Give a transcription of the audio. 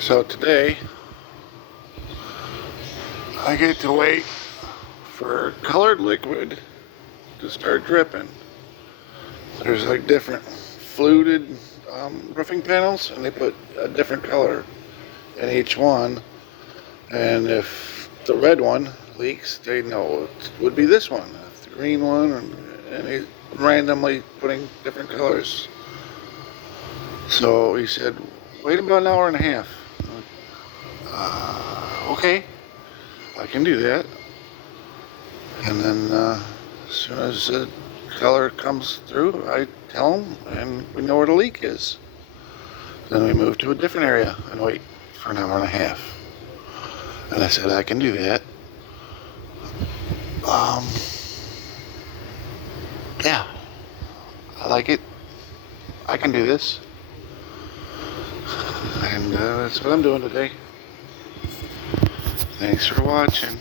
So today, I get to wait for colored liquid to start dripping. There's like different fluted roofing panels, and they put a different color in each one. And if the red one leaks, they know it would be this one. If the green one, and he randomly putting different colors. So he said, wait about an hour and a half. Okay, I can do that. And then as soon as the color comes through, I tell them, and we know where the leak is. Then we move to a different area and wait for an hour and a half. And I said, I can do that. Yeah, I like it. I can do this. And that's what I'm doing today. Thanks for watching.